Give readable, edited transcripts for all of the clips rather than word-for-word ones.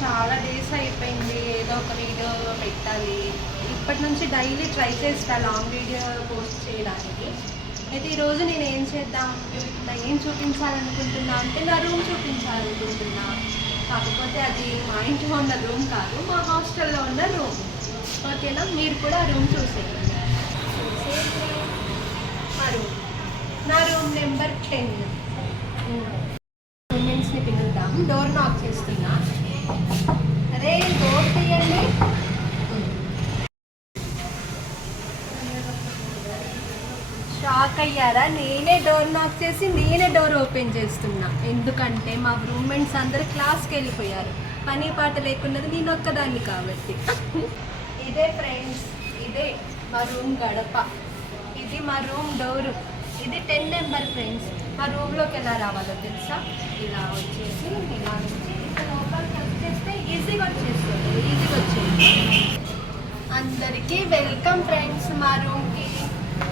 చాలా డేస్ అయిపోయింది. ఏదో ఒక వీడియో పెట్టాలి. ఇప్పటి నుంచి డైలీ ట్రై చేస్తా లాంగ్ వీడియో పోస్ట్ చేయడానికి. అయితే ఈరోజు నేను ఏం చేద్దాం అనుకుంటున్నా, ఏం చూపించాలనుకుంటున్నా అంటే నా రూమ్ చూపించాలనుకుంటున్నా. కాకపోతే అది మా ఇంట్లో ఉన్న రూమ్ కాదు, మా హాస్టల్లో ఉన్న రూమ్. ఓకేనా, మీరు కూడా ఆ రూమ్ చూసేయండి. నా రూమ్ నెంబర్ 10. రూమ్మేట్స్ని పిలుద్దాం. డోర్ నాక్ చేస్తున్నా. అరే డోర్ తీయండి. షాక్ అయ్యారా? నేనే డోర్ నాక్ చేసి నేనే డోర్ ఓపెన్ చేస్తున్నా. ఎందుకంటే మా రూమ్మేట్స్ అందరు క్లాస్కి వెళ్ళిపోయారు. పని పాట లేకున్నది నేను ఒక్కదాన్ని కాబట్టి. ఇదే ఫ్రెండ్స్, ఇదే మా రూమ్ గడప, ఇది మా రూమ్ డోరు, ఇది 10 నెంబర్ ఫ్రెండ్స్. మా రూమ్లోకి ఎలా రావాలో తెలుసా? ఇలా వచ్చేసి ఇలా నుంచి ఇక్కడ లోపలికి వచ్చేస్తే ఈజీగా వచ్చేది. అందరికీ వెల్కమ్ ఫ్రెండ్స్ మా రూమ్కి.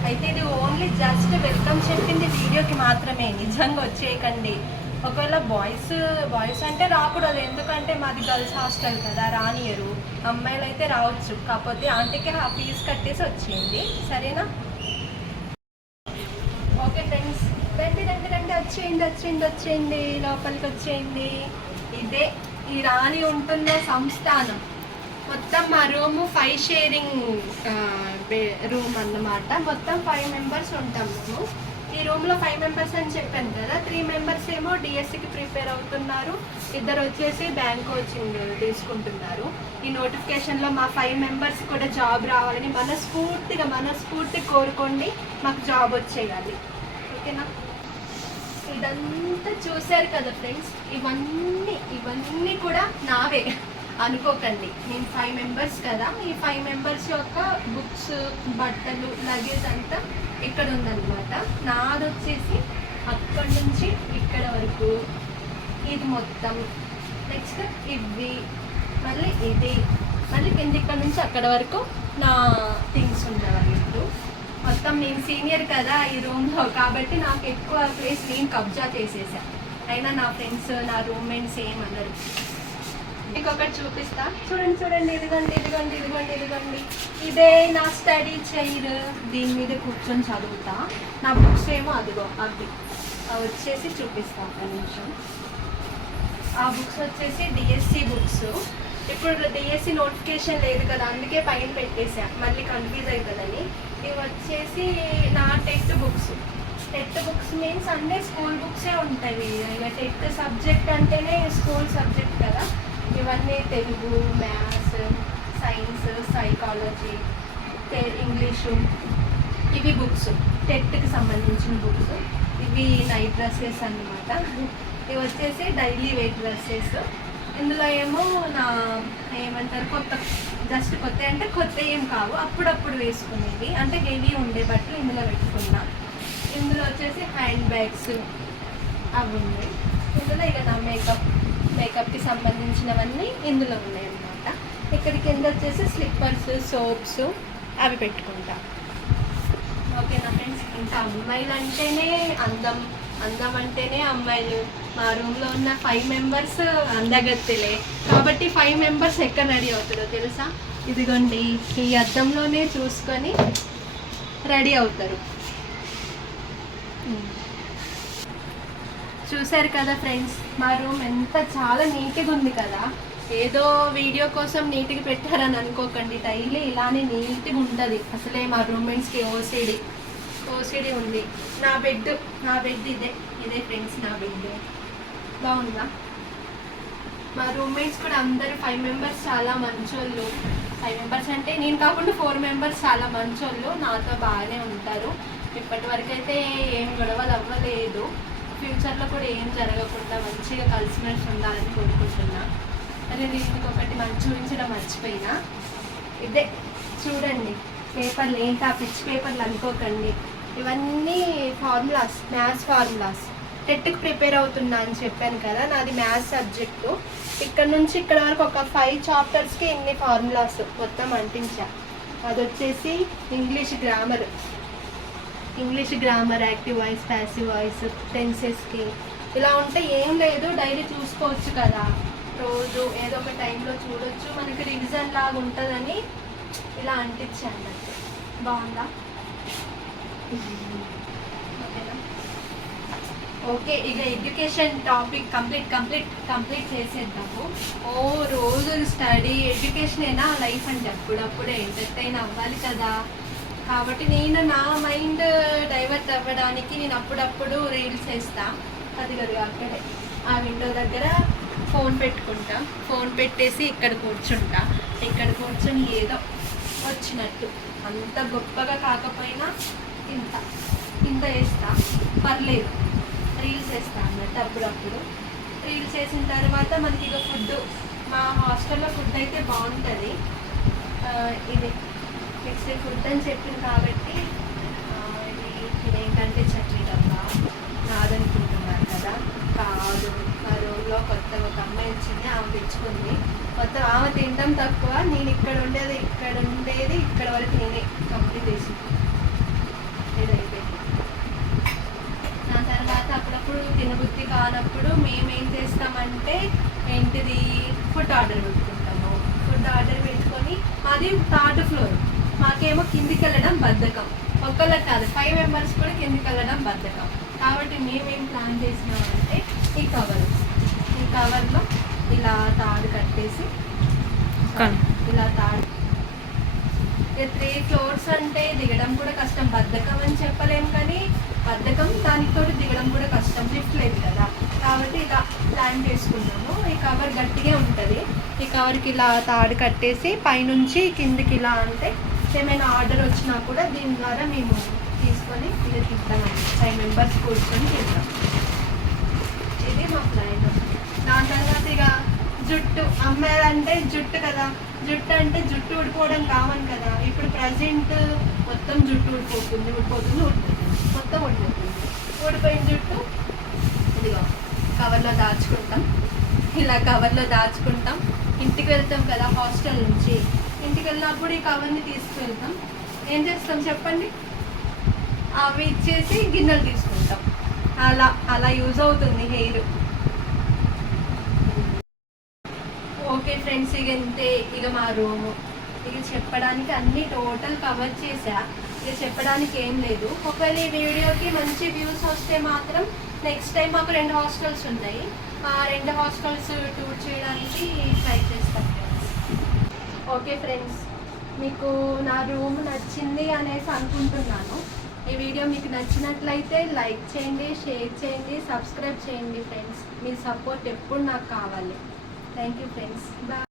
అయితే ఇది ఓన్లీ జస్ట్ వెల్కమ్ చెప్పింది వీడియోకి మాత్రమే, నిజంగా వచ్చేయకండి. ఒకవేళ బాయ్స్ అంటే రాకూడదు, ఎందుకంటే మాది గర్ల్స్ హాస్టల్ కదా, రానియరు. అమ్మాయిలు అయితే రావచ్చు, కాకపోతే ఆంటీకి ఫీజు కట్టేసి వచ్చేయండి, సరేనా? ఓకే ఫ్రెండ్స్, రండి వచ్చేయండి లోపలికి వచ్చేయండి. ఇదే ఈ రాణి ఉంటున్న సంస్థానం. మొత్తం మా రూము 5 షేరింగ్ రూమ్ అన్నమాట. మొత్తం 5 మెంబర్స్ ఉంటాం మేము ఈ రూమ్లో. 5 మెంబర్స్ అని చెప్పాను కదా, 3 మెంబర్స్ ఏమో డిఎస్సికి ప్రిపేర్ అవుతున్నారు, 2 వచ్చేసి బ్యాంక్ కోచింగ్ తీసుకుంటున్నారు. ఈ నోటిఫికేషన్లో మా 5 మెంబర్స్ కూడా జాబ్ రావాలని మనస్ఫూర్తి కోరుకోండి, మాకు జాబ్ వచ్చేయాలి. ఓకేనా? ఇదంతా చూశారు కదా ఫ్రెండ్స్, ఇవన్నీ కూడా నావే అనుకోకండి. నేను 5 మెంబర్స్ కదా, ఈ 5 మెంబర్స్ యొక్క బుక్స్, బట్టలు, లగేజ్ అంతా ఇక్కడ ఉందన్నమాట. నాది వచ్చేసి అక్కడి నుంచి ఇక్కడ వరకు ఇది మొత్తం. నెక్స్ట్ ఇవి, మళ్ళీ ఇది, మళ్ళీ కింద ఇక్కడ నుంచి అక్కడ వరకు నా థింగ్స్ ఉండేవాళ్ళు. మొత్తం నేను సీనియర్ కదా ఈ రూమ్లో, కాబట్టి నాకు ఎక్కువ ప్లేస్ నేను కబ్జా చేసేసాను. అయినా నా ఫ్రెండ్స్, నా రూమ్మేట్స్ ఏమన్నారు. మీకు ఒకటి చూపిస్తా, చూడండి. ఇదిగోండి. ఇదే నా స్టడీ చైర్, దీని మీద కూర్చొని చదువుతా. నా బుక్స్ ఏమో అదిగో అవి వచ్చేసి చూపిస్తా ఒక నిమిషం. ఆ బుక్స్ వచ్చేసి డిఎస్సి బుక్స్. ఇప్పుడు డిఎస్సి నోటిఫికేషన్ లేదు కదా, అందుకే పైన పెట్టేసా, మళ్ళీ కన్ఫ్యూజ్ అవుతుందని. ఇవి వచ్చేసి నా టెక్స్ట్ బుక్స్ మీన్స్ అంటే స్కూల్ బుక్సే ఉంటాయి. ఇక టెక్స్ట్ సబ్జెక్ట్ అంటేనే స్కూల్ సబ్జెక్ట్ కదా. ఇవన్నీ Telugu, maths, science, psychology, English, ఇవి బుక్స్, టెట్కి సంబంధించిన బుక్స్. ఇవి నైట్ డ్రెస్సెస్ అన్నమాట. ఇవి వచ్చేసి డైలీ వేర్ డ్రెస్సెస్. ఇందులో ఏమో నా ఏమంటారు కొత్త అంటే కొత్త ఏం కావు, అప్పుడప్పుడు వేసుకునేవి, అంటే హెవీ ఉండే బట్టలు ఇందులో పెట్టుకున్నా. ఇందులో వచ్చేసి హ్యాండ్ బ్యాగ్స్ అవి ఉన్నాయి. ఇందులో ఇక నా మేకప్కి సంబంధించినవన్నీ ఇందులో ఉన్నాయి అన్నమాట. ఇక్కడ కింద వచ్చేసి స్లిప్పర్స్, సోప్స్ అవి పెట్టుకుంటా. ఓకేనా ఫ్రెండ్స్? ఇంకా అమ్మాయిలు అంటేనే అందం అంటేనే అమ్మాయిలు. మా రూమ్లో ఉన్న 5 మెంబర్స్ అందగత్తెలే, కాబట్టి 5 మెంబర్స్ ఎక్కడ రెడీ అవుతారో తెలుసా? ఇదిగోండి, ఈ అద్దంలోనే చూసుకొని రెడీ అవుతారు. చూశారు కదా ఫ్రెండ్స్, మా రూమ్ చాలా నీట్గా ఉంది కదా. ఏదో వీడియో కోసం నీట్గా పెట్టారని అనుకోకండి, డైలీ ఇలానే నీట్గా ఉంటుంది. అసలే మా రూమ్మేట్స్కి ఓసిడి ఉంది. నా బెడ్ ఇదే ఫ్రెండ్స్, నా బెడ్ బాగుందా? మా రూమ్మేట్స్ కూడా అందరూ 5 మెంబర్స్ చాలా మంచోళ్ళు. 5 మెంబర్స్ అంటే నేను కాకుండా 4 మెంబర్స్ చాలా మంచోళ్ళు, నాతో బాగానే ఉంటారు. ఇప్పటి వరకు అయితే ఏం గొడవలు అవ్వలేదు. ఫ్యూచర్లో కూడా ఏం జరగకుండా మంచిగా కలిసిమెలిసి ఉండాలని కోరుకుంటున్నా. అదే నేను ఒకటి చూపించడం మర్చిపోయినా, ఇదే చూడండి పేపర్లు. ఏంటి ఆ పిచ్ పేపర్లు అనుకోకండి, ఇవన్నీ ఫార్ములాస్, మ్యాథ్స్ ఫార్ములాస్. టెట్కి ప్రిపేర్ అవుతున్నా అని చెప్పాను కదా, నాది మ్యాథ్స్ సబ్జెక్టు. ఇక్కడ నుంచి ఇక్కడ వరకు ఒక 5 చాప్టర్స్కి ఇన్ని ఫార్ములాస్ మొత్తం అంటించా. అది వచ్చేసి English grammar, active voice, passive voice, టెన్సెస్కి ఇలా ఉంటే ఏం లేదు, డైలీ చూసుకోవచ్చు కదా. రోజు ఏదో ఒక టైంలో చూడొచ్చు, మనకి రివిజన్ లాగా ఉంటుందని ఇలా అంటించాను అన్నట్టు. బాగుందా? ఓకేనా? ఓకే, ఇక ఎడ్యుకేషన్ టాపిక్ కంప్లీట్ చేసేద్దాము. రోజు స్టడీ ఎడ్యుకేషన్ అయినా లైఫ్ అంటే అప్పుడప్పుడే ఎంటర్టైన్ అవ్వాలి కదా. కాబట్టి నేను నా మైండ్ డైవర్ట్ అవ్వడానికి నేను అప్పుడప్పుడు రీల్స్ వేస్తా. అది కదా అక్కడే ఆ విండో దగ్గర ఫోన్ పెట్టుకుంటా, ఫోన్ పెట్టేసి ఇక్కడ కూర్చొని ఏదో వచ్చినట్టు, అంత గొప్పగా కాకపోయినా ఇంత వేస్తా, పర్లేదు. రీల్స్ వేస్తా అన్నట్టు అప్పుడప్పుడు. రీల్స్ వేసిన తర్వాత మనకి ఇక ఫుడ్, మా హాస్టల్లో ఫుడ్ అయితే బాగుంటుంది. ఇది నెక్స్ట్ ఫుడ్ అని చెప్పింది కాబట్టి ఇదేంటంటే చట్నీ డబ్బా నాదనుకుంటున్నారు కదా. కాదు, మా రూమ్లో కొత్తగా ఒక అమ్మాయి వచ్చింది, ఆమె తెచ్చుకుంది. మొత్తం ఆమె తినడం తక్కువ, నేను ఇక్కడ ఉండేది ఇక్కడ వరకు నేనే కంప్లీట్ చేసింది. ఇదైతే నా తర్వాత అప్పుడప్పుడు తినబుద్ధి కానప్పుడు మేమేం చేస్తామంటే ఏంటిది ఫుడ్ ఆర్డర్ పెట్టుకుంటాము. ఫుడ్ ఆర్డర్ పెట్టుకొని, మాది 3rd ఫ్లోర్, మాకేమో కిందికి వెళ్ళడం బద్ధకం. ఒక్కళ్ళకి కాదు 5 మెంబర్స్ కూడా కిందికి వెళ్ళడం బద్ధకం. కాబట్టి మేమేం ప్లాన్ చేసినామంటే ఈ కవర్లో ఇలా తాడు కట్టేసి, ఇలా తాడు 3 ఫ్లోర్స్ అంటే దిగడం కూడా కష్టం. బద్ధకం అని చెప్పలేము, కానీ బద్ధకం దానితో దిగడం కూడా కష్టం, లిఫ్ట్ లేదు కదా. కాబట్టి ఇలా ప్లాన్ చేసుకున్నాము. ఈ కవర్ గట్టిగా ఉంటుంది. ఈ కవర్కి ఇలా తాడు కట్టేసి పైనుంచి కిందికి ఇలా అంటే ఏమైనా ఆర్డర్ వచ్చినా కూడా దీని ద్వారా మేము తీసుకొని ఇది తింటామండి. 5 మెంబర్స్ కూర్చొని తింటాం. ఇది మా ప్లాన్. దాని తర్వాత ఇక జుట్టు, అమ్మాయిలంటే జుట్టు కదా. జుట్టు అంటే జుట్టు ఊడిపోవడం కామన్ కదా. ఇప్పుడు ప్రజెంట్ మొత్తం జుట్టు ఊడిపోతుంది, మొత్తం ఊడిపోతుంది. ఊడిపోయిన జుట్టు ఇదిగో కవర్లో దాచుకుంటాం. ఇలా కవర్లో దాచుకుంటాం. ఇంటికి వెళ్తాం కదా హాస్టల్ నుంచి, ఇంటికి వెళ్ళినప్పుడు ఈ కవర్ని తీసుకువెళ్తాం. ఏం చేస్తాం చెప్పండి? అవి ఇచ్చేసి గిన్నెలు తీసుకుంటాం. అలా యూజ్ అవుతుంది హెయిర్. ఓకే ఫ్రెండ్స్, ఇక ఇంతే. ఇక మా రూము ఇక చెప్పడానికి అన్ని టోటల్ కవర్ చేసా. ఇక చెప్పడానికి ఏం లేదు. ఒకవేళ ఈ వీడియోకి మంచి వ్యూస్ వస్తే మాత్రం నెక్స్ట్ టైం మాకు 2 హాస్టల్స్ ఉన్నాయి. ఆ 2 హాస్టల్స్ టూర్ చేయడానికి ట్రై చేస్తాం ఫ్రెండ్స్. ఓకే ఫ్రెండ్స్, మీకు నా రూమ్ నచ్చింది అనేసి అనుకుంటున్నాను. ఈ వీడియో మీకు నచ్చినట్లయితే లైక్ చేయండి, షేర్ చేయండి, సబ్స్క్రైబ్ చేయండి ఫ్రెండ్స్. మీ సపోర్ట్ ఎప్పుడు నాకు కావాలి. Thank you friends. బాయ్.